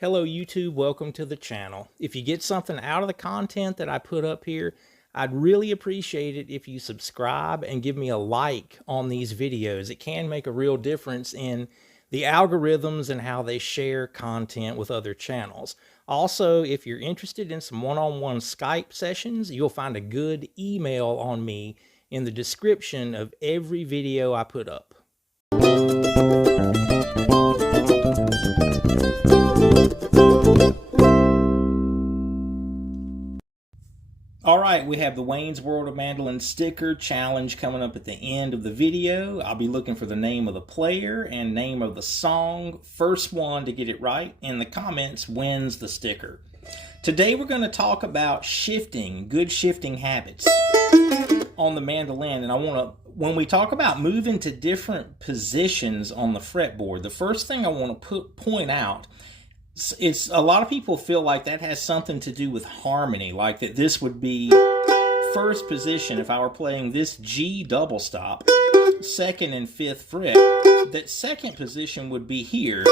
Hello YouTube, welcome to the channel. If you get something out of the content that I put up here, I'd really appreciate it if you subscribe and give me a like on these videos. It can make a real difference in the algorithms and how they share content with other channels. Also, if you're interested in some one-on-one Skype sessions, you'll find a good email on me in the description of every video I put up. All right, we have the Wayne's World of Mandolin sticker challenge coming up at the end of the video. I'll be looking for the name of the player and name of the song. First one to get it right in the comments wins the sticker. Today we're going to talk about shifting, good shifting habits on the mandolin. And when we talk about moving to different positions on the fretboard, the first thing I want to point out, it's a lot of people feel like that has something to do with harmony, like that this would be first position if I were playing this G double stop, second and fifth fret, that second position would be here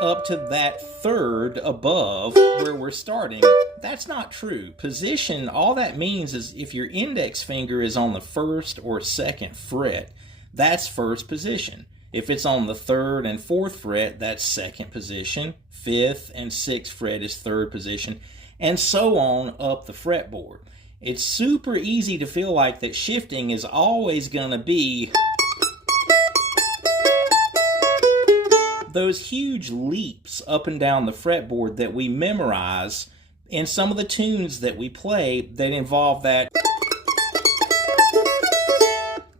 up to that third above where we're starting. That's not true. Position, all that means is if your index finger is on the first or second fret, that's first position. If it's on the third and fourth fret, that's second position. Fifth and sixth fret is third position, and so on up the fretboard. It's super easy to feel like that shifting is always going to be those huge leaps up and down the fretboard that we memorize in some of the tunes that we play that involve that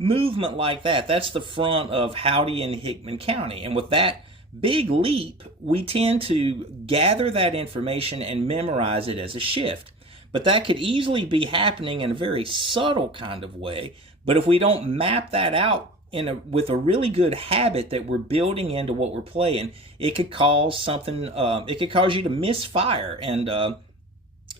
movement like that. That's the front of Howdy in Hickman County. And with that big leap, we tend to gather that information and memorize it as a shift. But that could easily be happening in a very subtle kind of way. But if we don't map that out with a really good habit that we're building into what we're playing, it could cause something, it could cause you to misfire and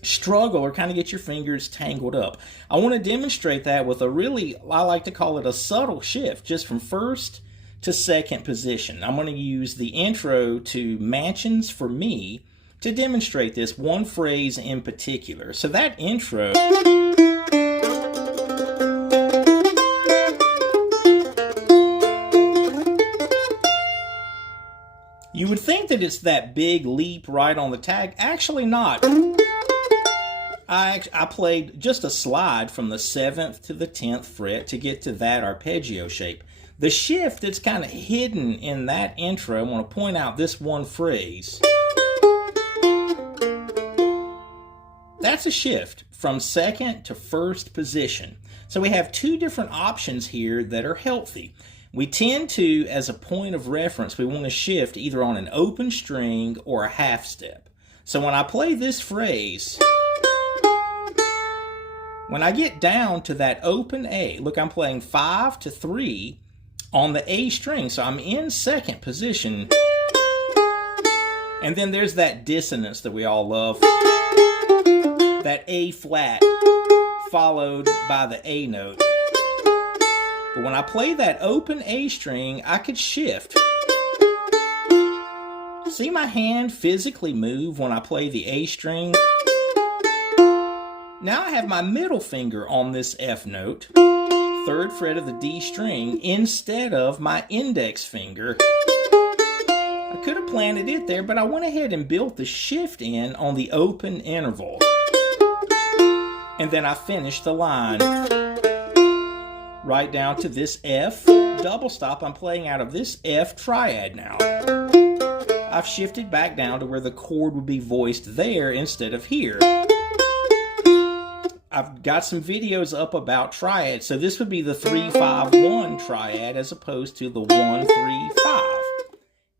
struggle or kind of get your fingers tangled up. I want to demonstrate that with a really, I like to call it a subtle shift, just from first to second position. I'm going to use the intro to Mansions for Me to demonstrate this one phrase in particular. So that intro, you would think that it's that big leap right on the tag. Actually not. I played just a slide from the 7th to the 10th fret to get to that arpeggio shape. The shift that's kind of hidden in that intro, I want to point out this one phrase. That's a shift from second to first position. So we have two different options here that are healthy. We tend to, as a point of reference, we want to shift either on an open string or a half step. So when I play this phrase, when I get down to that open A, look, I'm playing 5 to 3 on the A string, so I'm in second position. And then there's that dissonance that we all love, that A flat followed by the A note. But when I play that open A string, I could shift. See my hand physically move when I play the A string? Now I have my middle finger on this F note, third fret of the D string, instead of my index finger. I could have planted it there, but I went ahead and built the shift in on the open interval. And then I finished the line right down to this F double stop. I'm playing out of this F triad now. I've shifted back down to where the chord would be voiced there instead of here. I've got some videos up about triad, so this would be the 3-5-1 triad as opposed to the 1-3-5.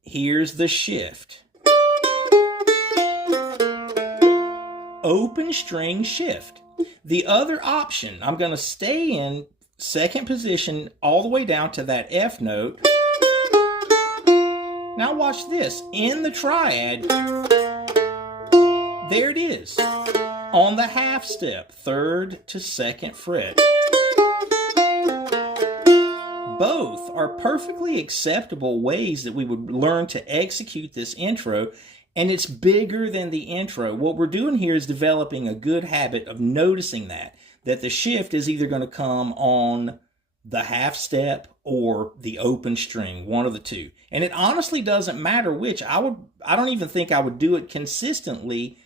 Here's the shift. Open string shift. The other option, I'm going to stay in second position all the way down to that F note. Now watch this. In the triad, there it is. On the half step, third to second fret. Both are perfectly acceptable ways that we would learn to execute this intro and it's bigger than the intro. What we're doing here is developing a good habit of noticing that the shift is either going to come on the half step or the open string, one of the two. And it honestly doesn't matter which. I don't even think I would do it consistently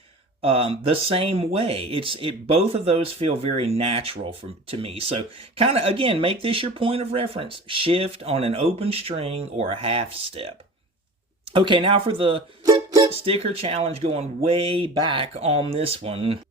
the same way. Both of those feel very natural to me. So kind of, again, make this your point of reference. Shift on an open string or a half step. Okay, now for the sticker challenge, going way back on this one.